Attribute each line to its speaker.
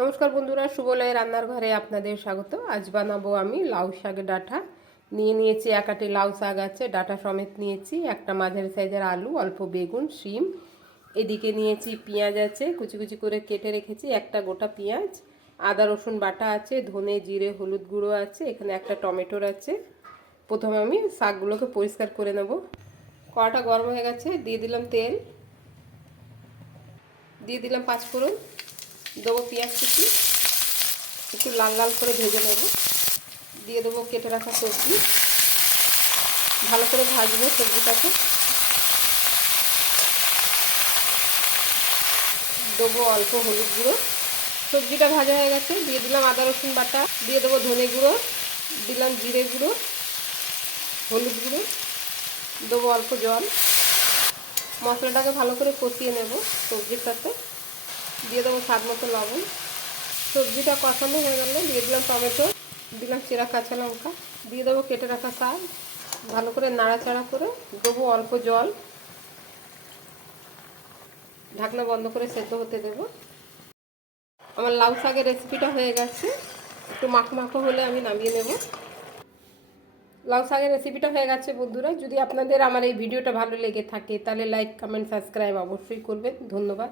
Speaker 1: নমস্কার বন্ধুরা সুবলয় রান্নার ঘরে আপনাদের স্বাগত। আজ বানাবো আমি লাউ শাকের ডাঁটা। নিয়ে নিয়েছি একাটি লাউ শাক আছে, ডাঁটা সমেত নিয়েছি। একটা মাঝারি সাইজের আলু, অল্প বেগুন, শিম। এদিকে নিয়েছি পেঁয়াজ আছে, কুচি কুচি করে কেটে রেখেছি, একটা গোটা পেঁয়াজ। আদা, রসুন বাটা আছে, ধনে, জিরে, হলুদ গুঁড়ো আছে, এখানে একটা টমেটোর আছে। প্রথমে আমি শাকগুলোকে পরিষ্কার করে নেব। কড়াটা গরম হয়ে গেছে, দিয়ে দিলাম তেল। দিয়ে দিলাম পাঁচফোড়ন দেবো পেঁয়াজ কুচি, একটু লাল লাল করে ভেজে নেব। দিয়ে দেবো কেটে রাখা সবজি। ভালো করে ভাজবো সবজিটাকে। দেবো অল্প হলুদ গুঁড়ো। সবজিটা ভাজা হয়ে গেছে। দিয়ে দিলাম আদা রসুন বাটা। দিয়ে দেবো ধনে গুঁড়ো। দিলাম জিরে গুঁড়ো। হলুদ গুঁড়ো। দেবো অল্প জল। মশলাটাকে ভালো করে কষিয়ে নেব সবজির সাথে দিয়ে দেবো স্বাদ মতো লবণ। সবজিটা কষানো হয়ে গেলে দিয়ে দিলাম টমেটো, দিলাম চেরা কাঁচা লঙ্কা, দিয়ে দেবো কেটে রাখা শাক। ভালো করে নাড়াচাড়া করে দেবো অল্প জল। ঢাকনা বন্ধ করে সেদ্ধ হতে দেব। আমার লাউ শাকের রেসিপিটা হয়ে গেছে। একটু মাখো মাখো হলে আমি নামিয়ে নেব। লাউ শাকের রেসিপিটা হয়ে গেছে বন্ধুরা। যদি আপনাদের আমার এই ভিডিওটা ভালো লেগে থাকে, তাহলে লাইক কমেন্ট সাবস্ক্রাইব অবশ্যই করবেন। ধন্যবাদ।